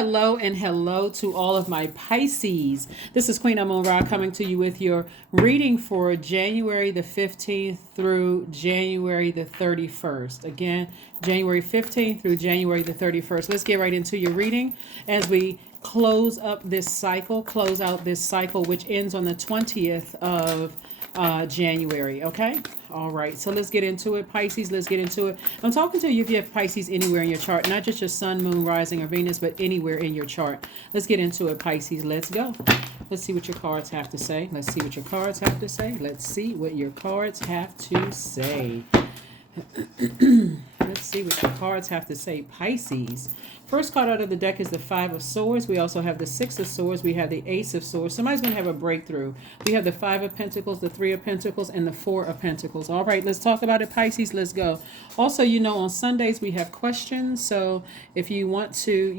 hello, and hello to all of my Pisces. This is Queen Amun Ra coming to you with your reading for January the 15th through January the 31st. Again, January 15th through January the 31st. Let's get right into your reading as we close out this cycle, which ends on the 20th of January. Okay. All right. So let's get into it. Pisces, let's get into it. I'm talking to you if you have Pisces anywhere in your chart, not just your sun, moon, rising, or Venus, but anywhere in your chart. Let's get into it, Pisces. Let's go. Let's see what your cards have to say. Let's see what your cards have to say. Let's see what your cards have to say. Let's see what your cards have to say, Pisces. First card out of the deck is the Five of Swords. We also have the Six of Swords. We have the Ace of Swords. Somebody's going to have a breakthrough. We have the Five of Pentacles, the Three of Pentacles, and the Four of Pentacles. All right, let's talk about it, Pisces. Let's go. Also, on Sundays we have questions. So if you want to,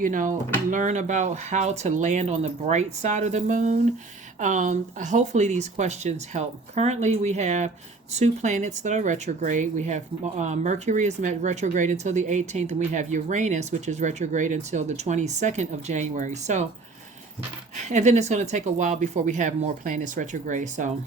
learn about how to land on the bright side of the moon, hopefully these questions help. Currently, we have two planets that are retrograde. We have Mercury is retrograde until the 18th, and we have Uranus, which is retrograde until the 22nd of January. So, and then it's going to take a while before we have more planets retrograde. So,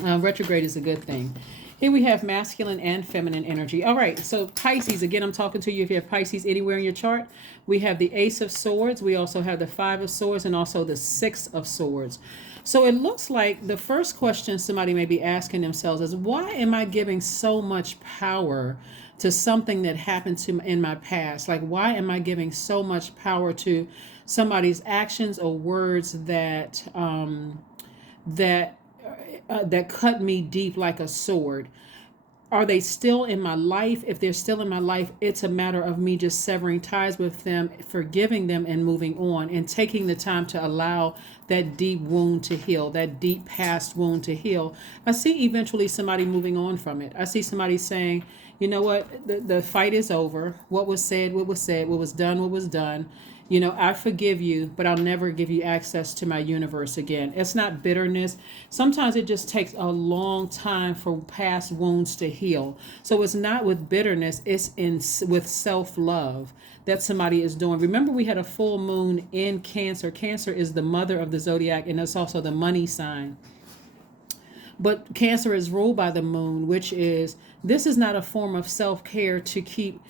retrograde is a good thing. Here we have masculine and feminine energy. All right, so Pisces, again, I'm talking to you if you have Pisces anywhere in your chart. We have the Ace of Swords. We also have the Five of Swords and also the Six of Swords. So it looks like the first question somebody may be asking themselves is, why am I giving so much power to something that happened to in my past? Like, why am I giving so much power to somebody's actions or words that cut me deep like a sword? Are they still in my life? If they're still in my life, it's a matter of me just severing ties with them, forgiving them, and moving on, and taking the time to allow that deep wound to heal, that deep past wound to heal. I see eventually somebody moving on from it. I see somebody saying, you know what, the fight is over. What was said, what was said, what was done, what was done. I forgive you, but I'll never give you access to my universe again. It's not bitterness. Sometimes it just takes a long time for past wounds to heal. So it's not with bitterness, it's with self-love that somebody is doing. Remember, we had a full moon in Cancer. Cancer is the mother of the Zodiac, and it's also the money sign. But Cancer is ruled by the moon, which is, this is not a form of self-care to keep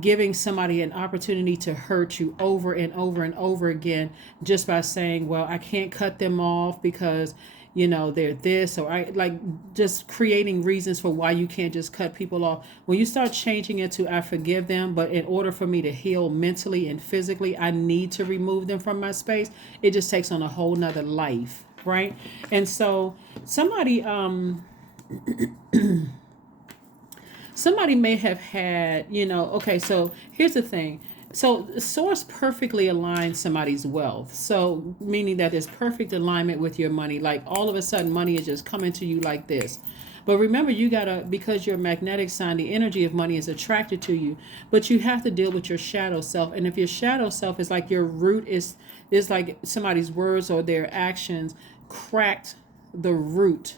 giving somebody an opportunity to hurt you over and over and over again, just by saying, well, I can't cut them off because they're this, or I like just creating reasons for why you can't just cut people off. When you start changing it to, I forgive them, but in order for me to heal mentally and physically, I need to remove them from my space, it just takes on a whole nother life, right? And so somebody somebody may have had, okay, so here's the thing. So source perfectly aligns somebody's wealth. So meaning that there's perfect alignment with your money. Like all of a sudden money is just coming to you like this. But remember, you gotta, because your magnetic sign, the energy of money is attracted to you, but you have to deal with your shadow self. And if your shadow self is like your root is like somebody's words or their actions cracked the root,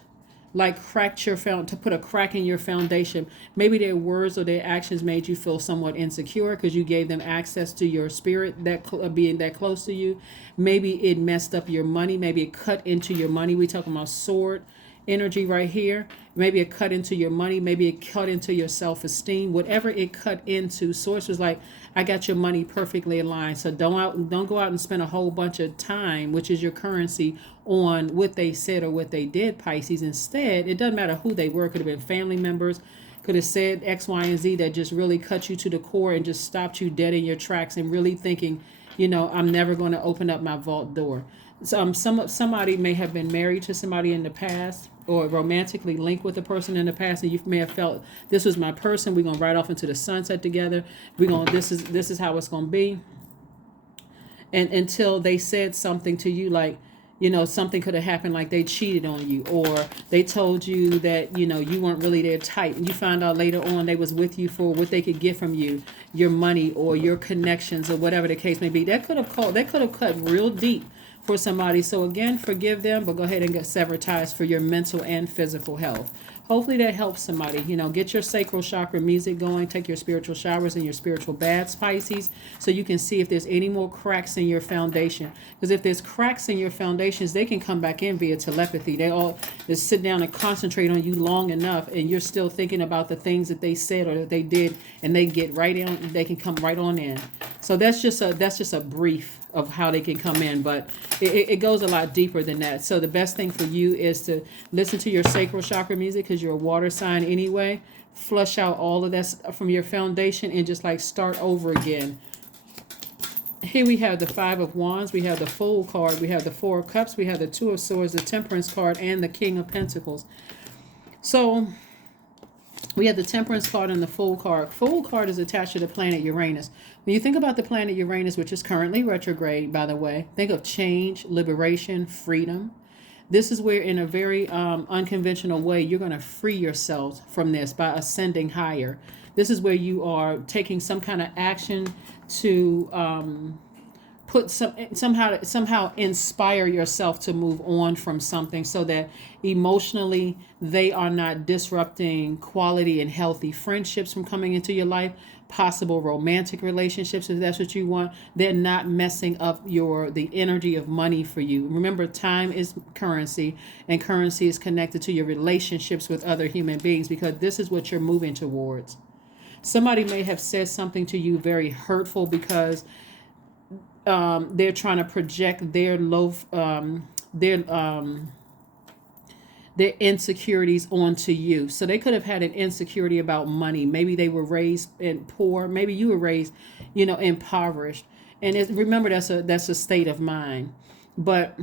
like cracked your to put a crack in your foundation. Maybe their words or their actions made you feel somewhat insecure because you gave them access to your spirit, that being that close to you. Maybe it messed up your money. Maybe it cut into your money. We talking about sword energy right here. Maybe it cut into your money. Maybe it cut into your self-esteem. Whatever it cut into, source was like, I got your money perfectly aligned. So don't go out and spend a whole bunch of time, which is your currency, on what they said or what they did, Pisces. Instead, it doesn't matter who they were. Could have been family members, could have said X, Y, and Z that just really cut you to the core and just stopped you dead in your tracks and really thinking, I'm never going to open up my vault door. So, somebody may have been married to somebody in the past or romantically linked with a person in the past, and you may have felt, this was my person, we're going to ride off into the sunset together, this is how it's going to be. And until they said something to you like, something could have happened, like they cheated on you, or they told you that, you weren't really their type, and you found out later on they was with you for what they could get from you, your money or your connections or whatever the case may be. That could have cut real deep for somebody. So again, forgive them, but go ahead and sever ties for your mental and physical health. hopefully that helps somebody. You know, get your sacral chakra music going, take your spiritual showers and your spiritual baths, Pisces, so you can see if there's any more cracks in your foundation. Because if there's cracks in your foundations, they can come back in via telepathy. They all just sit down and concentrate on you long enough, and you're still thinking about the things that they said or that they did, and they get right in. They can come right on in. So that's just a brief of how they can come in, but it goes a lot deeper than that. So the best thing for you is to listen to your sacral chakra music, because you're a water sign anyway. Flush out all of that from your foundation and just like start over again. Here we have the Five of Wands, we have the Fool card, we have the Four of Cups, we have the Two of Swords, the Temperance card, and the King of Pentacles. So we have the Temperance card and the Fool card. Fool card is attached to the planet Uranus. When you think about the planet Uranus, which is currently retrograde, by the way, think of change, liberation, freedom. This is where, in a very unconventional way, you're going to free yourself from this by ascending higher. This is where you are taking some kind of action to put somehow inspire yourself to move on from something, so that emotionally they are not disrupting quality and healthy friendships from coming into your life, possible romantic relationships if that's what you want. They're not messing up the energy of money for you. Remember, time is currency, and currency is connected to your relationships with other human beings, because this is what you're moving towards. Somebody may have said something to you very hurtful because they're trying to project their their insecurities onto you. So they could have had an insecurity about money. Maybe they were raised poor. Maybe you were raised, impoverished. And remember, that's a state of mind. But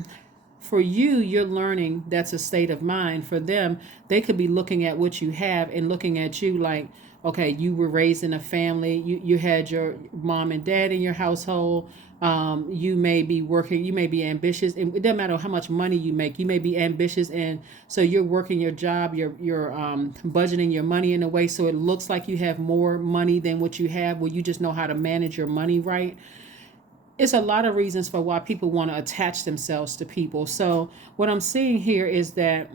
for you, you're learning that's a state of mind. For them, they could be looking at what you have and looking at you like, okay, you were raised in a family. You had your mom and dad in your household. You may be working, you may be ambitious, and it doesn't matter how much money you make, you may be ambitious, and so you're working your job, you're budgeting your money in a way so it looks like you have more money than what you have, well, you just know how to manage your money right. It's a lot of reasons for why people want to attach themselves to people. So what I'm seeing here is that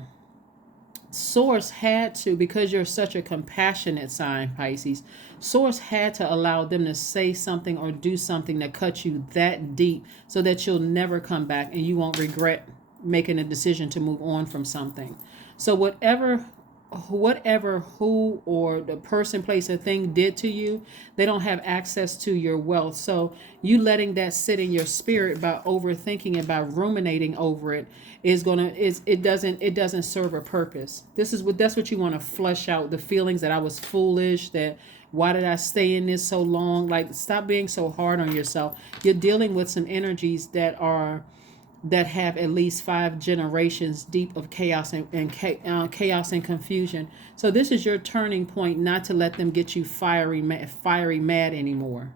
Source had to, because you're such a compassionate sign, Pisces, Source had to allow them to say something or do something that cut you that deep, so that you'll never come back and you won't regret making a decision to move on from something. So whatever who or the person, place, or thing did to you, they don't have access to your wealth. So you letting that sit in your spirit by overthinking and by ruminating over it it doesn't serve a purpose. That's what you want to flush out, the feelings that I was foolish, that why did I stay in this so long? Like, stop being so hard on yourself. You're dealing with some energies that have at least 5 generations deep of chaos and confusion. So this is your turning point, not to let them get you fiery mad anymore.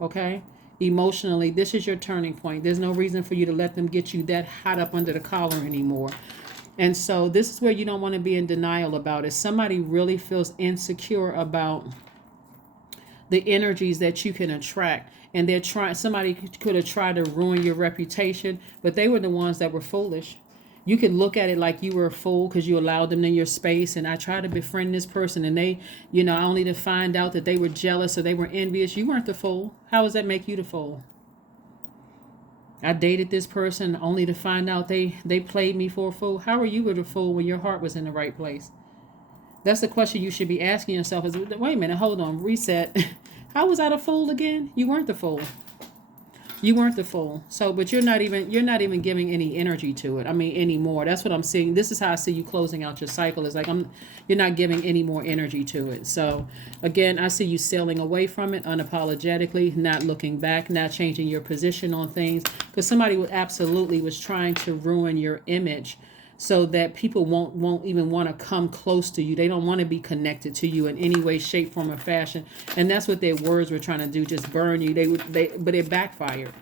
Okay? Emotionally, this is your turning point. There's no reason for you to let them get you that hot up under the collar anymore. And so this is where you don't want to be in denial about it. Somebody really feels insecure about the energies that you can attract. And somebody could have tried to ruin your reputation, but they were the ones that were foolish. You could look at it like you were a fool because you allowed them in your space. And I tried to befriend this person, and they, only to find out that they were jealous or they were envious. You weren't the fool. How does that make you the fool? I dated this person only to find out they played me for a fool. How are you the fool when your heart was in the right place? That's the question you should be asking yourself. Is, wait a minute, hold on, reset. How was I the fool again? You weren't the fool. You weren't the fool. So, but you're not even giving any energy to it. I mean, anymore. That's what I'm seeing. This is how I see you closing out your cycle. It's like you're not giving any more energy to it. So, again, I see you sailing away from it unapologetically, not looking back, not changing your position on things, because somebody was trying to ruin your image, so that people won't even want to come close to you. They don't want to be connected to you in any way, shape, form, or fashion. And that's what their words were trying to do, just burn you. But it backfired.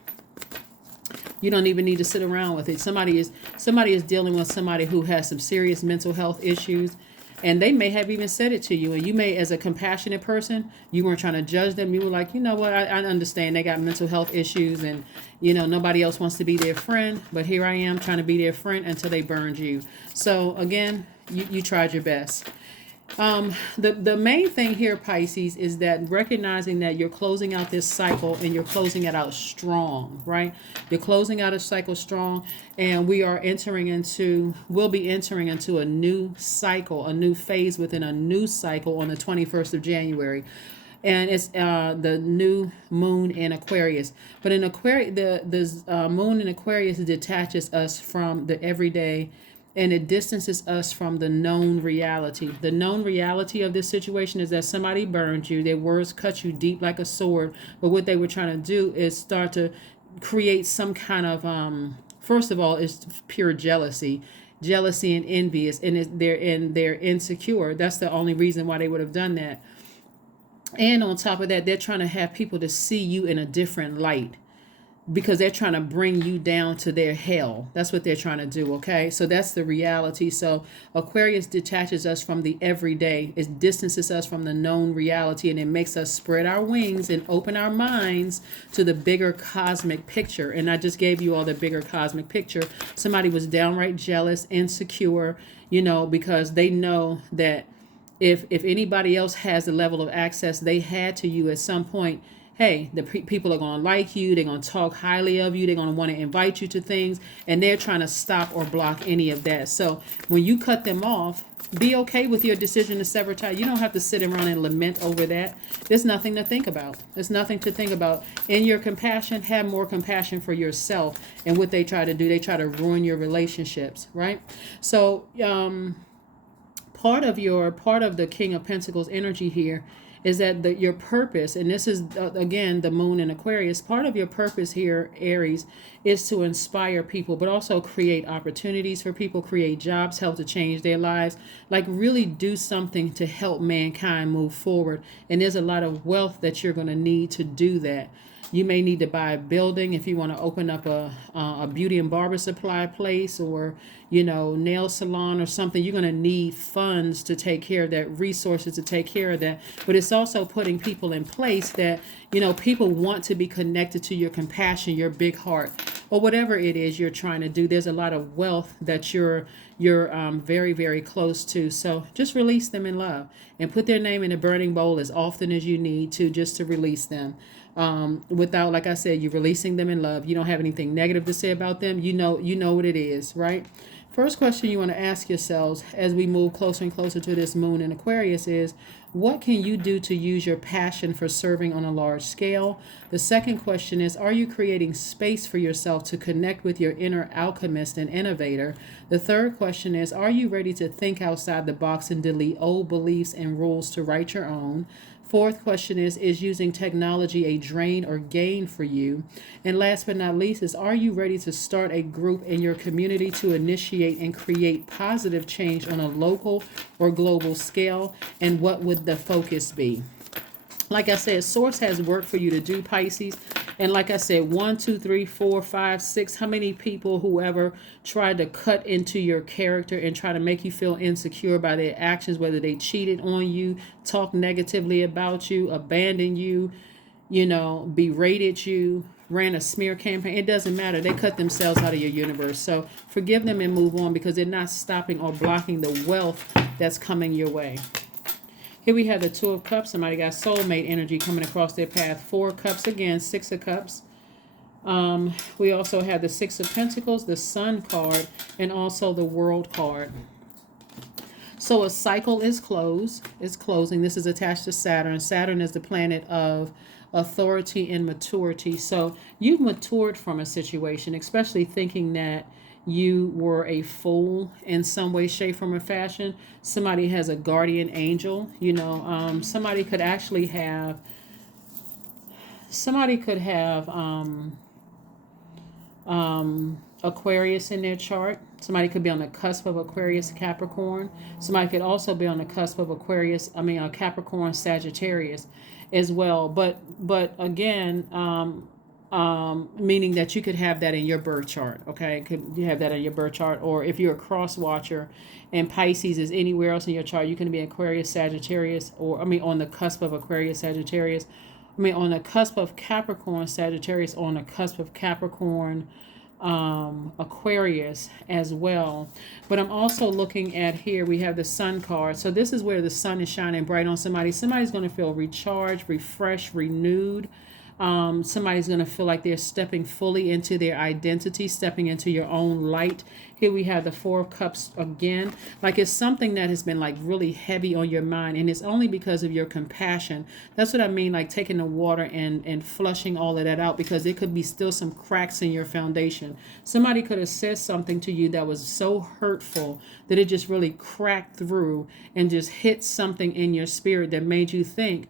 You don't even need to sit around with it. Somebody is dealing with somebody who has some serious mental health issues, and they may have even said it to you. And you may, as a compassionate person, you weren't trying to judge them. You were like, you know what, I understand they got mental health issues, and nobody else wants to be their friend, but here I am trying to be their friend until they burned you. So again, you tried your best. The main thing here, Pisces, is that recognizing that you're closing out this cycle and you're closing it out strong, right? You're closing out a cycle strong, and we'll be entering into a new cycle, a new phase within a new cycle on the 21st of January. And it's the new moon in Aquarius. But in Aquarius, the moon in Aquarius detaches us from the everyday, and it distances us from the known reality. The known reality of this situation is that somebody burned you, their words cut you deep like a sword. But what they were trying to do is start to create some kind of, first of all, it's pure jealousy and envy, and they're insecure. That's the only reason why they would have done that. And on top of that, they're trying to have people to see you in a different light, because they're trying to bring you down to their hell. That's what they're trying to do, okay? So that's the reality. So Aquarius detaches us from the everyday. It distances us from the known reality, and it makes us spread our wings and open our minds to the bigger cosmic picture. And I just gave you all the bigger cosmic picture. Somebody was downright jealous, insecure, because they know that if anybody else has the level of access they had to you at some point, hey, the people are going to like you, they're going to talk highly of you, they're going to want to invite you to things, and they're trying to stop or block any of that. So when you cut them off, be okay with your decision to sever ties. You don't have to sit around and lament over that. There's nothing to think about. There's nothing to think about. In your compassion, have more compassion for yourself. And what they try to do, they try to ruin your relationships, right? So part of the King of Pentacles energy here is that your purpose, and this is again the moon in Aquarius, part of your purpose here, Aries, is to inspire people, but also create opportunities for people, create jobs, help to change their lives, like really do something to help mankind move forward. And there's a lot of wealth that you're going to need to do that. You may need to buy a building if you want to open up a beauty and barber supply place, or nail salon or something. You're going to need funds to take care of that, resources to take care of that. But it's also putting people in place that people want to be connected to your compassion, your big heart, or whatever it is you're trying to do. There's a lot of wealth that you're very, very close to. So just release them in love and put their name in a burning bowl as often as you need to, just to release them. Without, like I said, you're releasing them in love. You don't have anything negative to say about them. You know what it is, right? First question you want to ask yourselves as we move closer and closer to this moon in Aquarius is, what can you do to use your passion for serving on a large scale? The second question is, are you creating space for yourself to connect with your inner alchemist and innovator? The third question is, are you ready to think outside the box and delete old beliefs and rules to write your own? Fourth question is using technology a drain or gain for you? And last but not least is, are you ready to start a group in your community to initiate and create positive change on a local or global scale? And what would the focus be? Like I said, Source has work for you to do, Pisces. And like I said, 1, 2, 3, 4, 5, 6, how many people, whoever tried to cut into your character and try to make you feel insecure by their actions, whether they cheated on you, talked negatively about you, abandoned you, berated you, ran a smear campaign. It doesn't matter. They cut themselves out of your universe. So forgive them and move on, because they're not stopping or blocking the wealth that's coming your way. Here we have the Two of Cups. Somebody got soulmate energy coming across their path. 4 of Cups again, 6 of Cups. We also have the 6 of Pentacles, the Sun card, and also the World card. So a cycle is closed. It's closing. This is attached to Saturn. Saturn is the planet of authority and maturity. So you've matured from a situation, especially thinking that you were a fool in some way, shape, form, or fashion. Somebody has a guardian angel. Somebody could actually have. Somebody could have Aquarius in their chart. Somebody could be on the cusp of Aquarius, Capricorn. Somebody could also be on the cusp of Capricorn, Sagittarius, as well. But again, meaning that you could have that in your birth chart. Okay, could you have that in your birth chart? Or if you're a cross watcher and Pisces is anywhere else in your chart, you can be Aquarius, Sagittarius, or on the cusp of Aquarius, Sagittarius. On the cusp of Capricorn, Sagittarius, or on the cusp of Capricorn, Aquarius as well. But I'm also looking at here, we have the sun card. So this is where the sun is shining bright on somebody. Somebody's going to feel recharged, refreshed, renewed. Somebody's going to feel like they're stepping fully into their identity, stepping into your own light. Here we have the Four of Cups again. Like it's something that has been like really heavy on your mind, and it's only because of your compassion. That's what I mean, like taking the water and flushing all of that out, because there could be still some cracks in your foundation. Somebody could have said something to you that was so hurtful that it just really cracked through and just hit something in your spirit that made you think,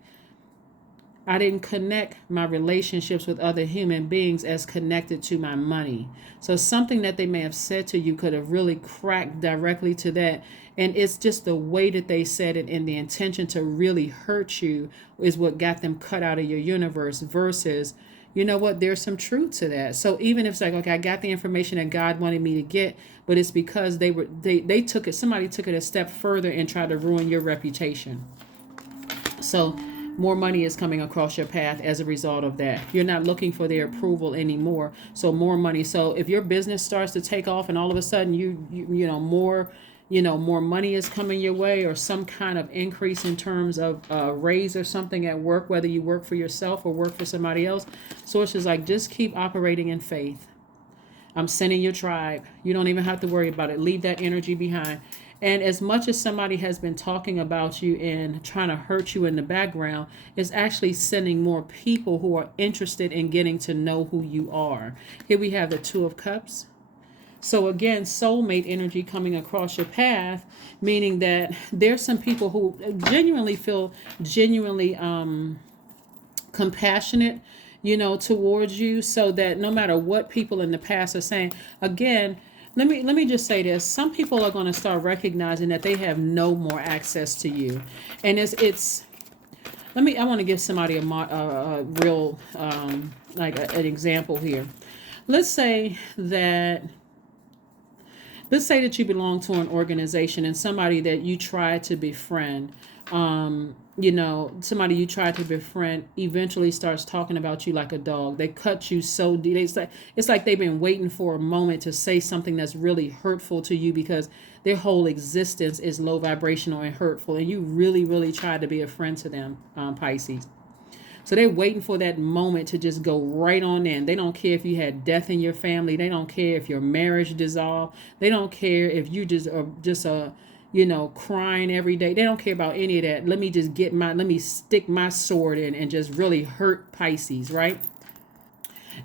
I didn't connect my relationships with other human beings as connected to my money. So something that they may have said to you could have really cracked directly to that. And it's just the way that they said it and the intention to really hurt you is what got them cut out of your universe, versus, you know what, there's some truth to that. So even if it's like, okay, I got the information that God wanted me to get, but it's because they took it, somebody took it a step further and tried to ruin your reputation. So more money is coming across your path as a result of that. You're not looking for their approval anymore. So more money. So if your business starts to take off and all of a sudden more money is coming your way, or some kind of increase in terms of raise or something at work, whether you work for yourself or work for somebody else, sources like, just keep operating in faith. I'm sending your tribe. You don't even have to worry about it. Leave that energy behind. And as much as somebody has been talking about you and trying to hurt you in the background, it's actually sending more people who are interested in getting to know who you are. Here we have the Two of Cups. So again, soulmate energy coming across your path, meaning that there's some people who genuinely feel compassionate, towards you, so that no matter what people in the past are saying, again, let me just say this: some people are going to start recognizing that they have no more access to you, and it's. I want to give somebody a real an example here. Let's say that you belong to an organization, and somebody that you try to befriend, somebody you try to befriend eventually starts talking about you like a dog. They cut you so deep. It's like they've been waiting for a moment to say something that's really hurtful to you, because their whole existence is low vibrational and hurtful, and you really, really try to be a friend to them, Pisces. So they're waiting for that moment to just go right on in. They don't care if you had death in your family. They don't care if your marriage dissolved. They don't care if you just are crying every day. They don't care about any of that. Let me stick my sword in and just really hurt Pisces, right?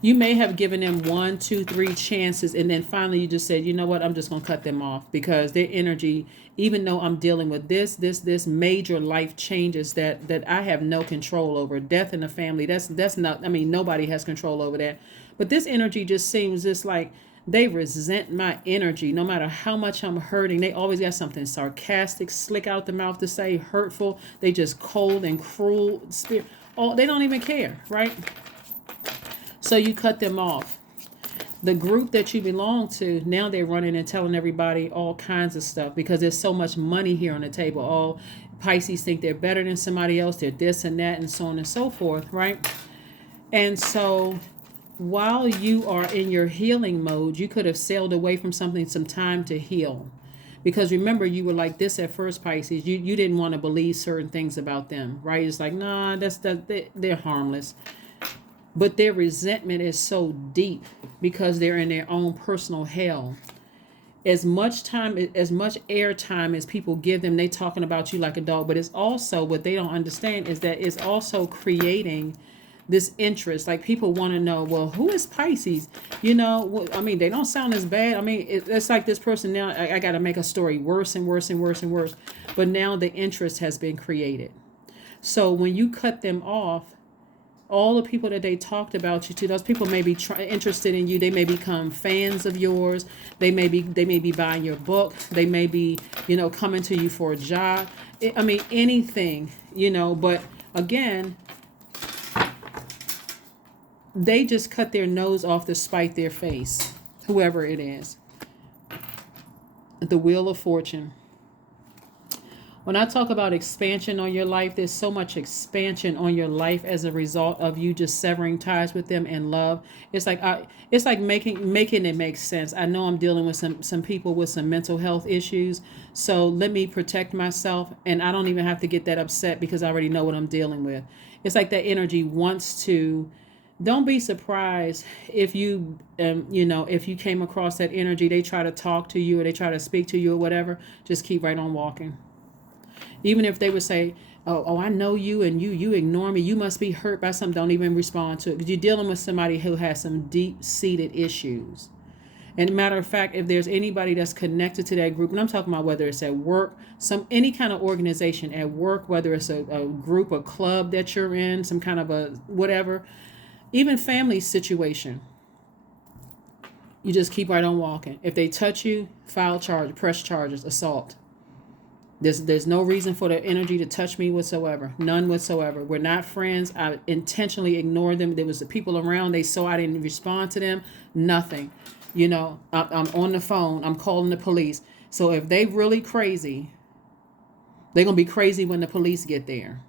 You may have given them 1, 2, 3 chances, and then finally you just said, you know what, I'm just going to cut them off, because their energy, even though I'm dealing with this major life changes that I have no control over, death in the family, that's not, nobody has control over that. But this energy just seems just like they resent my energy. No matter how much I'm hurting, they always got something sarcastic, slick out the mouth to say, hurtful. They just cold and cruel spirit. Oh, they don't even care, right? So you cut them off. The group that you belong to, now they're running and telling everybody all kinds of stuff, because there's so much money here on the table. All Pisces think they're better than somebody else. They're this and that and so on and so forth, right? And so while you are in your healing mode, you could have sailed away from something some time to heal. Because remember, you were like this at first, Pisces. You didn't want to believe certain things about them, right? It's like, nah, they're harmless. But their resentment is so deep because they're in their own personal hell. As much airtime as people give them, they talking about you like a dog. But it's also, what they don't understand is that it's also creating this interest. Like, people want to know, well, who is Pisces? They don't sound as bad. It's like this person now, I got to make a story worse and worse and worse and worse. But now the interest has been created. So when you cut them off, all the people that they talked about you to, those people may be interested in you. They may become fans of yours. They may be buying your book. They may be, coming to you for a job. Anything, but again, they just cut their nose off to spite their face, whoever it is. The Wheel of Fortune. When I talk about expansion on your life, there's so much expansion on your life as a result of you just severing ties with them in love. It's like making it make sense. I know I'm dealing with some people with some mental health issues, so let me protect myself, and I don't even have to get that upset because I already know what I'm dealing with. It's like that energy wants to. Don't be surprised if if you came across that energy, they try to talk to you or they try to speak to you or whatever. Just keep right on walking. Even if they would say, oh, I know you and you ignore me. You must be hurt by something. Don't even respond to it because you're dealing with somebody who has some deep-seated issues. And matter of fact, if there's anybody that's connected to that group, and I'm talking about whether it's at work, any kind of organization at work, whether it's a group, a club that you're in, some kind of a whatever, even family situation, you just keep right on walking. If they touch you, file charge, press charges, assault. There's no reason for the energy to touch me whatsoever. None whatsoever. We're not friends. I intentionally ignored them. There was the people around. They saw I didn't respond to them. Nothing. I'm on the phone. I'm calling the police. So if they really crazy, they're going to be crazy when the police get there.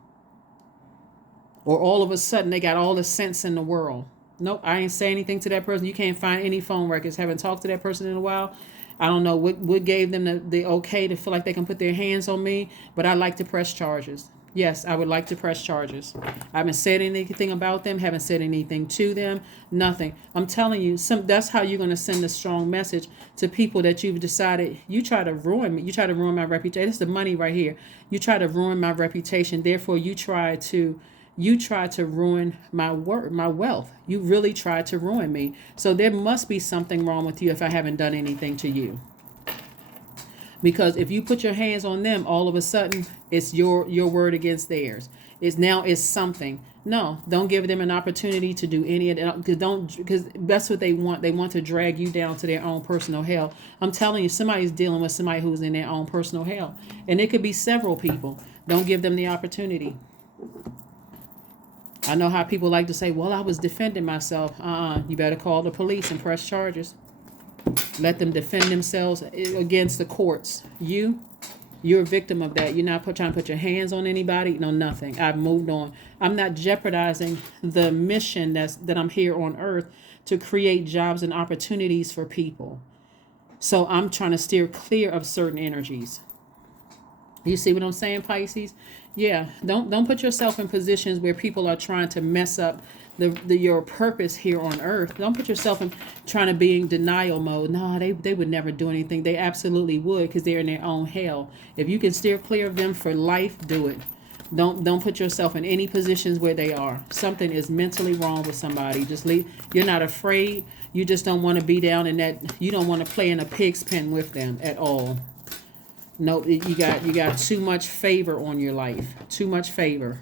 Or all of a sudden they got all the sense in the world. Nope, I ain't say anything to that person. You can't find any phone records. Haven't talked to that person in a while. I don't know what gave them the okay to feel like they can put their hands on me, but I like to press charges. Yes, I would like to press charges. I haven't said anything about them, haven't said anything to them, nothing. I'm telling you, that's how you're going to send a strong message to people that you've decided you try to ruin me. You try to ruin my reputation. It's the money right here. You try to ruin my reputation. Therefore, you try to ruin my wealth. You really tried to ruin me. So there must be something wrong with you if I haven't done anything to you. Because if you put your hands on them, all of a sudden it's your word against theirs. It's something. No, don't give them an opportunity to do any of that. Because that's what they want. They want to drag you down to their own personal hell. I'm telling you, somebody's dealing with somebody who's in their own personal hell, and it could be several people. Don't give them the opportunity. I know how people like to say, well, I was defending myself. You better call the police and press charges. Let them defend themselves against the courts. You're a victim of that. You're not trying to put your hands on anybody. No, nothing. I've moved on. I'm not jeopardizing the mission that I'm here on earth to create jobs and opportunities for people. So I'm trying to steer clear of certain energies. You see what I'm saying, Pisces? Yeah, don't put yourself in positions where people are trying to mess up your purpose here on earth. Don't put yourself in trying to be in denial mode. No, they would never do anything. They absolutely would because they're in their own hell. If you can steer clear of them for life, do it. Don't put yourself in any positions where they are. Something is mentally wrong with somebody. Just leave. You're not afraid. You just don't want to be down in that. You don't want to play in a pig's pen with them at all. No, you got too much favor on your life. Too much favor.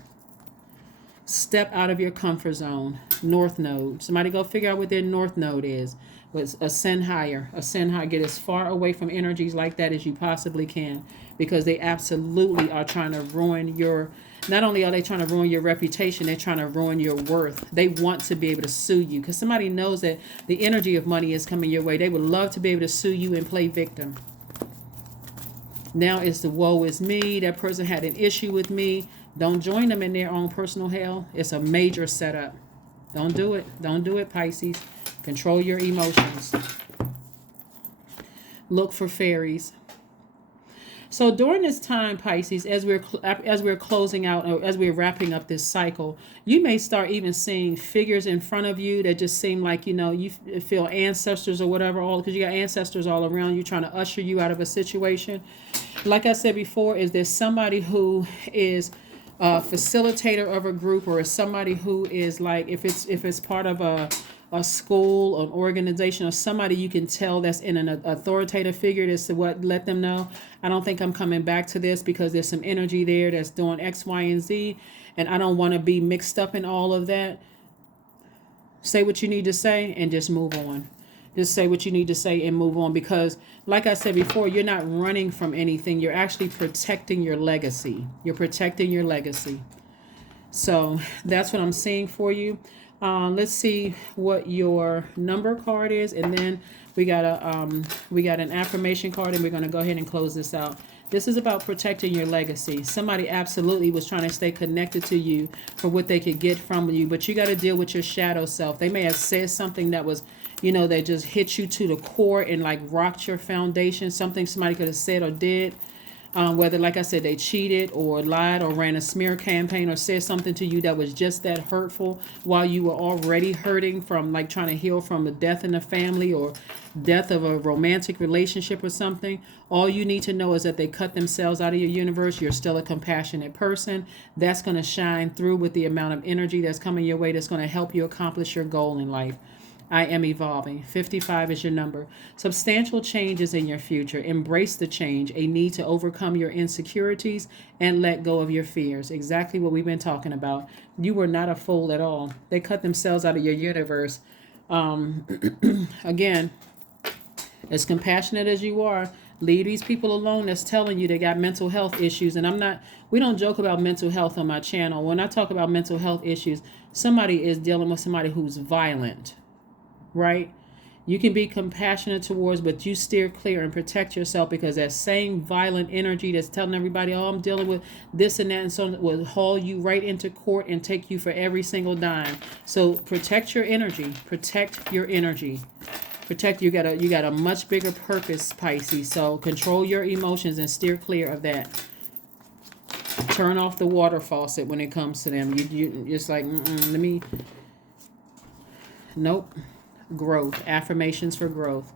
Step out of your comfort zone. North node. Somebody go figure out what their north node is. But ascend higher. Ascend higher. Get as far away from energies like that as you possibly can. Because they absolutely are trying to ruin your... Not only are they trying to ruin your reputation, they're trying to ruin your worth. They want to be able to sue you. Because somebody knows that the energy of money is coming your way. They would love to be able to sue you and play victim. Now it's the woe is me. That person had an issue with me. Don't join them in their own personal hell. It's a major setup. Don't do it. Don't do it, Pisces. Control your emotions. Look for fairies. So during this time, Pisces, as we're closing out, or as we're wrapping up this cycle, you may start even seeing figures in front of you that just seem like, you feel ancestors or whatever, all because you got ancestors all around you trying to usher you out of a situation. Like I said before, is there somebody who is a facilitator of a group, or is somebody who is like, if it's part of a school, an organization, or somebody you can tell that's in an authoritative figure that's let them know, I don't think I'm coming back to this because there's some energy there that's doing X, Y, and Z, and I don't want to be mixed up in all of that. Say what you need to say and just move on. Just say what you need to say and move on, because like I said before, you're not running from anything. You're actually protecting your legacy. You're protecting your legacy. So that's what I'm seeing for you. Let's see what your number card is, and then we got an affirmation card, and we're going to go ahead and close this out. This is about protecting your legacy. Somebody absolutely was trying to stay connected to you for what they could get from you, but you got to deal with your shadow self. They may have said something that was, that just hit you to the core and like rocked your foundation. Something somebody could have said or did. Whether, like I said, they cheated or lied or ran a smear campaign or said something to you that was just that hurtful while you were already hurting from like trying to heal from a death in the family or death of a romantic relationship or something. All you need to know is that they cut themselves out of your universe. You're still a compassionate person. That's going to shine through with the amount of energy that's coming your way that's going to help you accomplish your goal in life. I am evolving. 55 is your number. Substantial changes in your future. Embrace the change. A need to overcome your insecurities and let go of your fears. Exactly what we've been talking about. You were not a fool at all. They cut themselves out of your universe. Again, as compassionate as you are, leave these people alone that's telling you they got mental health issues. And we don't joke about mental health on my channel. When I talk about mental health issues, somebody is dealing with somebody who's violent. Right? You can be compassionate towards, but you steer clear and protect yourself, because that same violent energy that's telling everybody, oh, I'm dealing with this and that and so on, will haul you right into court and take you for every single dime. So protect your energy. Protect your energy. You got a much bigger purpose, Pisces. So control your emotions and steer clear of that. Turn off the water faucet when it comes to them. You just like, nope. Growth. Affirmations for growth.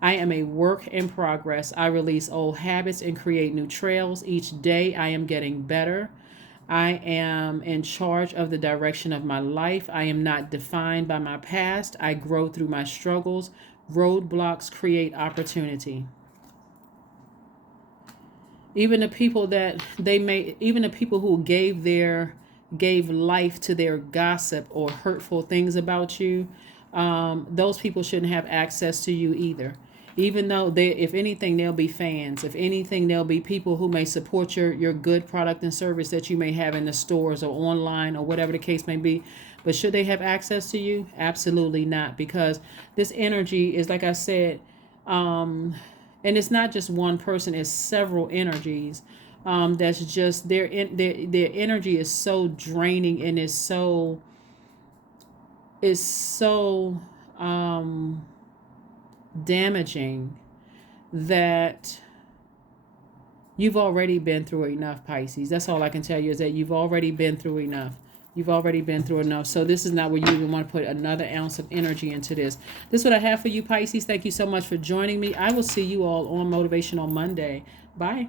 I am a work in progress. I release old habits and create new trails. Each day I am getting better. I am in charge of the direction of my life. I am not defined by my past. I grow through my struggles. Roadblocks create opportunity. Even the people who gave life to their gossip or hurtful things about you, those people shouldn't have access to you either. Even though if anything, they'll be fans. If anything, they'll be people who may support your good product and service that you may have in the stores or online or whatever the case may be. But should they have access to you? Absolutely not, because this energy is, like I said, and it's not just one person, it's several energies. That's just their energy is so draining and is so damaging that you've already been through enough, Pisces. That's all I can tell you, is that you've already been through enough. So this is not where you even want to put another ounce of energy into this. This is what I have for you, Pisces. Thank you so much for joining me. I will see you all on Motivational Monday. Bye.